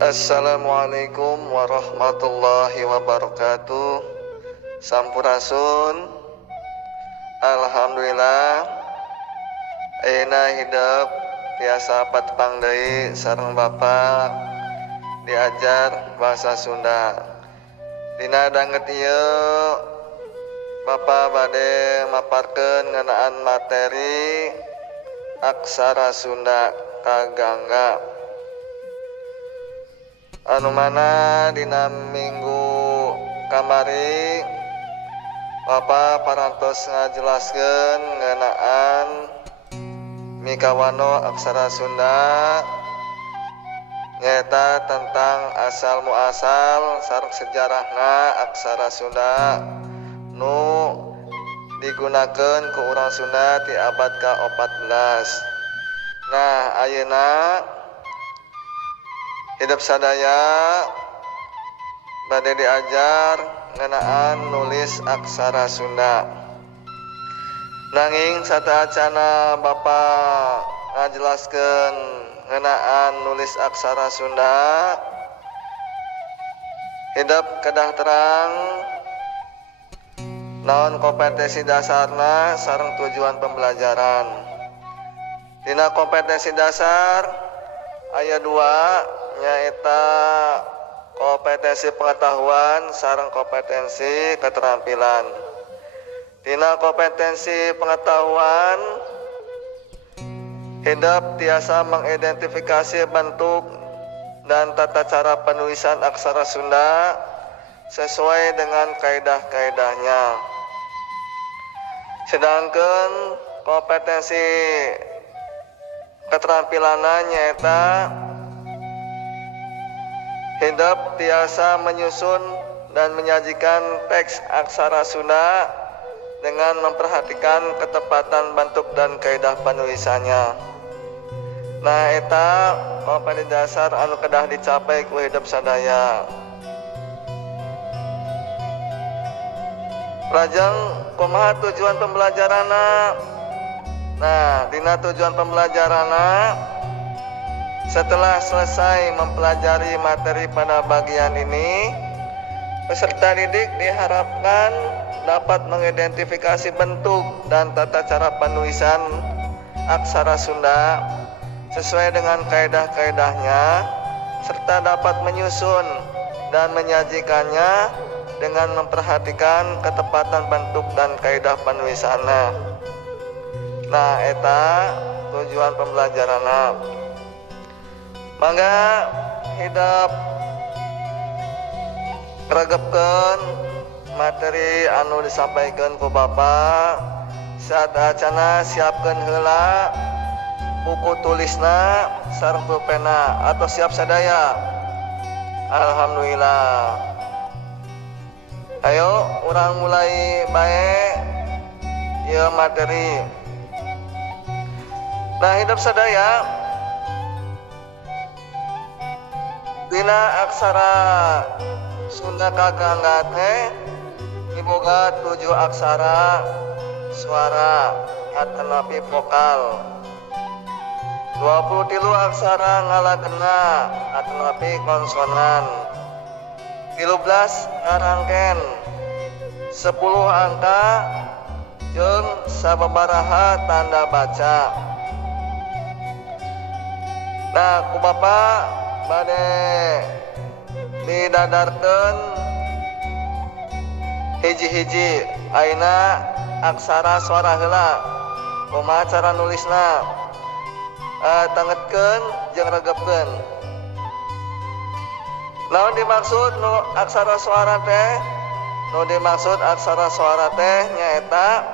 Assalamualaikum warahmatullahi wabarakatuh. Sampurasun. Alhamdulillah ayeuna hidup tiasa patepang deui sareng Bapak diajar bahasa Sunda. Dina danget ieu Bapak bade maparkeun ngeunaan materi aksara Sunda kagangga. Anu mana dina minggu kamari Bapak parantos ngajelaskeun ngeunaan mikawano aksara Sunda nyaeta tentang asal muasal sareng sejarahna aksara Sunda nu digunakeun ku urang Sunda ti abad ka-14. Nah, ayeuna hidup sadaya bade diajar ngeunaan nulis aksara Sunda. Nanging sataacana Bapak ngajelaskeun ngeunaan nulis aksara Sunda, hidup kedah terang naon kompetensi dasarna sareng tujuan pembelajaran. Dina kompetensi dasar aya 2 nyaeta kompetensi pengetahuan sareng kompetensi keterampilan. Dina kompetensi pengetahuan hidup tiasa mengidentifikasi bentuk dan tata cara penulisan aksara Sunda sesuai dengan kaidah-kaidahnya. Sedangkan kompetensi keterampilanna nyaeta hidup tiasa menyusun dan menyajikan teks aksara Sunda dengan memperhatikan ketepatan bentuk dan kaidah penulisannya. Nah, eta kompetensi dasar anu kedah dicapai ku hidup sadaya. Lajeng kumaha tujuan pembelajaranna? Nah, dina tujuan pembelajaranna setelah selesai mempelajari materi pada bagian ini, peserta didik diharapkan dapat mengidentifikasi bentuk dan tata cara penulisan aksara Sunda sesuai dengan kaidah-kaidahnya, serta dapat menyusun dan menyajikannya dengan memperhatikan ketepatan bentuk dan kaidah penulisannya. Nah, eta tujuan pembelajaranna. Mangga hidup regepkeun materi anu disampaikan ku Bapak. Saat acana siapkeun heula buku tulisna sareng pulpena atau siap sadaya. Alhamdulillah. Ayo urang mulai bae ieu materi. Nah, hidup sadaya dina aksara Sunda kagangga teh miboga 7 aksara suara atanapi vokal, 23 aksara ngalagenna atanapi konsonan, 13 ngarangken, 10 angka jeung sababaraha tanda baca. Nah, ku Bapak bade didadarkeun hiji-hiji ayeuna aksara suara heula. Kumaha cara nulisna? Tangetkeun jeung regepkeun. Naon dimaksud nu aksara suara teh? Nu dimaksud aksara suara teh nyaeta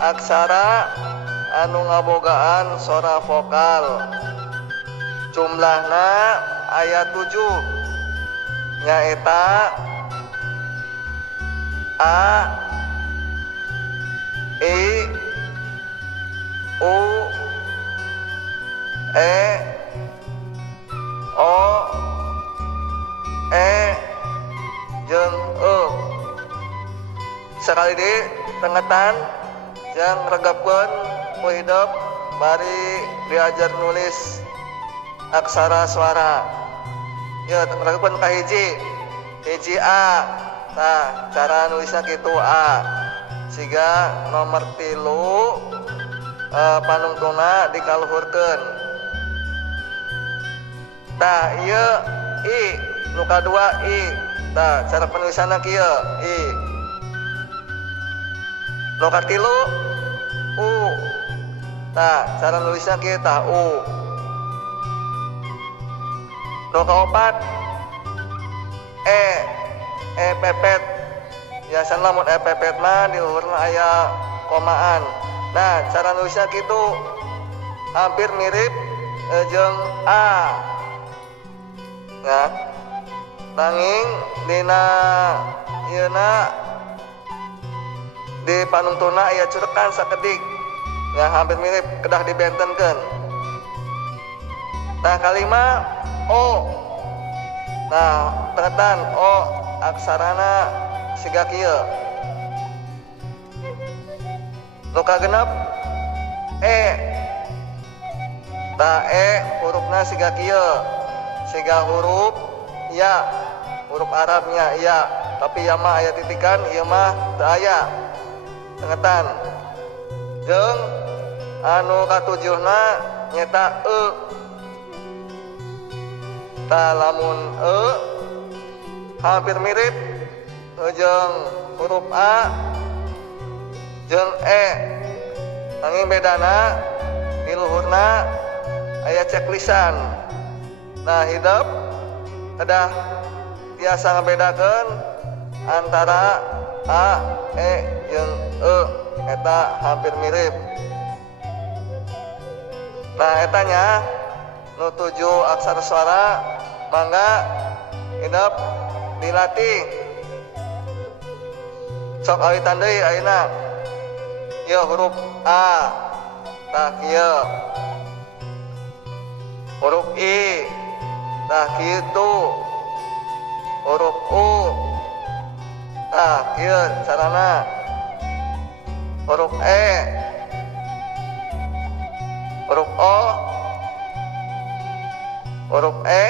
aksara anu ngabogaan sora vokal. Jumlahna aya 7 nyaeta A, I, U, E, O, E, jeung E. Sekali di tengetan jeung regepkeun ku hidup bari diajar nulis aksara suara. Ya ragukeun ka hiji A. Nah cara nulisna kitu A. Siga nomor 3 panungtungna dikaluhurkeun. Tah ieu I nu kadua I. Tah cara penulisanna kieu I. Nu katilu U. Tah cara nulisna kieu tah U. Nu kaopat E pepet. Biasana lamun E pepet mah di luhurna aya komaan. Nah cara nulisnya gitu hampir mirip jeung A. Nah nanging dina ieuna di panungtuna aya curekan sakedik. Ya hampir mirip kedah dibentenkeun. Nah kalima O. Nah tegetan O aksarana siga kieu. Nu kagenep E. Tah E hurufna siga kieu. Siga huruf ya. Huruf Arabnya ya. Tapi ya mah aya titikan, ieu mah teu aya. Tengetan. Jeung anu katujuhna nyeta E. Tah lamun E hampir mirip jeung huruf A jeung E. Nanging bedana di luhurna aya cek lisan. Nah hidup kedah biasa ngabedakeun antara A, E jeung E. Eta hampir mirip. Nah etanya nu 7 aksara suara mangga hidup dilatih. Sok awitan deui ayeuna. Ieu huruf A. Tah kieu. Huruf I. Tah kitu. Huruf U. Tah kieu carana. Huruf E. Huruf O. Huruf E.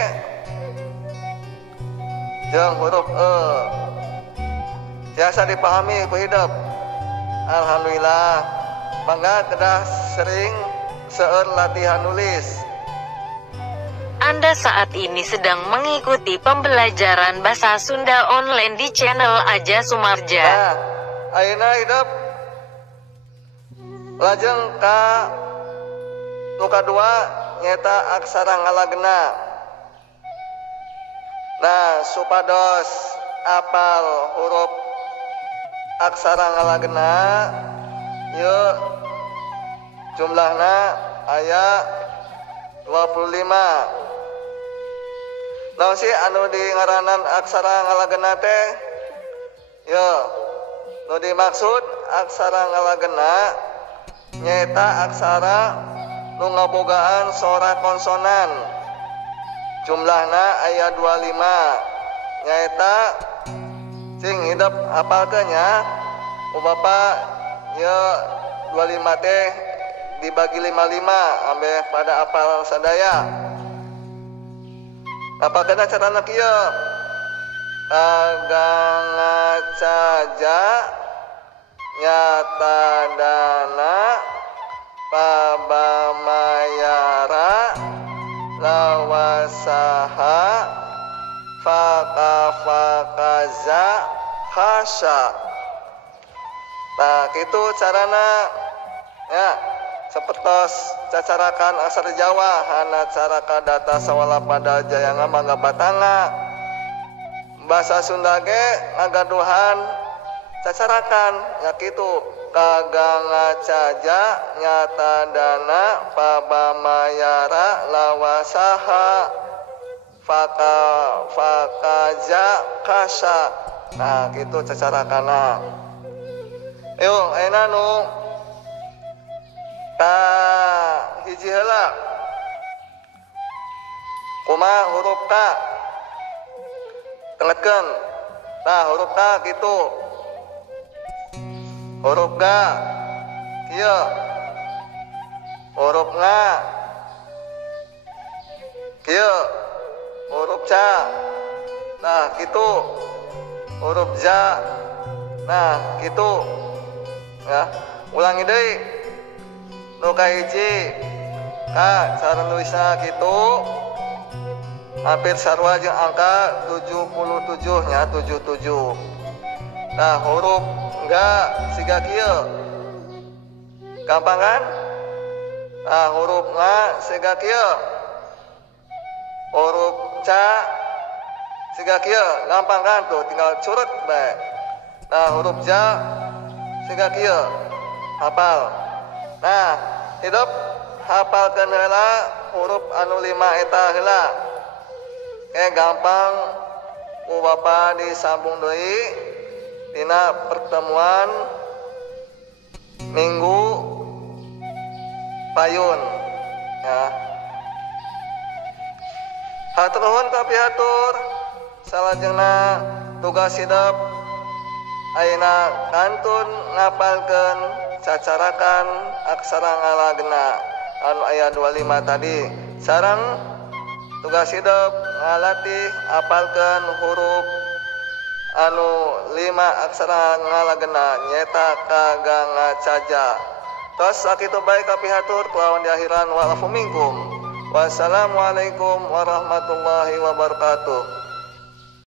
Jeung huruf E. Biasa dipahami ku hidup. Alhamdulillah. Mangga kedah sering seueur latihan nulis. Anda saat ini sedang mengikuti pembelajaran bahasa Sunda online di channel Aja Sumarja. Nah, ayeuna hidup lajeng ka nu kadua nyata aksara ngalagena. Nah, supados apal huruf aksara ngalagena yuk jumlahna aya 25. Naon sih anu di ngaranan aksara ngalagena teh? Yo, nu dimaksud aksara ngalagena nyaeta aksara nu ngabogaan sora konsonan. Jumlahna aya 25. Nyaeta cing hidup apalkeun nya. Ku Bapak ye 25 teh dibagi 55 ambe pada apal sadaya. Apalkeun carana kieu? Agangacaja nyata dana pabamayara lawasaha fakafakaza khasya. Nah gitu carana ya sepertos cacarakan asar Jawa hana caraka data sawala pada jayanga mangga batanga bahasa Sunda ge ngagaduhan cacarakan ya kitu kagangacaja nyata dana pabamayara lawasaha fakaja kasa. Nah gitu cacarakana. Yuk ayeuna nu ta hiji heula kumaha huruf K tengetkeun. Nah huruf K gitu. Huruf G kieu. Huruf Nga kieu. huruf ca. Nah gitu, huruf ja. Nah gitu ya, ulangi deh. Nu kahiji ka cara nulisna gitu, hampir sarua jeung angka 77 nya 77. Nah huruf enggak siga kieu, gampang kan? Nah huruf nga siga kieu, huruf ca siga kieu, gampang kan tuh, tinggal curut bae. Nah huruf ja siga kieu, hafal. Nah hidup hafalkeun heula huruf anu 5 eta heula. Gampang ku Bapa disambung deui dina pertemuan Minggu Payun ya. Hatur nuhun ka pihatur, salajengna tugas hidup ayeuna kantun ngapalkeun cacarakan aksara ngalagena anu aya 25 tadi, sareng tugas hidup ngalatih apalkeun huruf anu 5 aksara ngalagena nyeta kaganga caja. Tos sakitu bae ka pihatur, kulawan di akhiran wa'alafu minkum. Wassalamualaikum warahmatullahi wabarakatuh.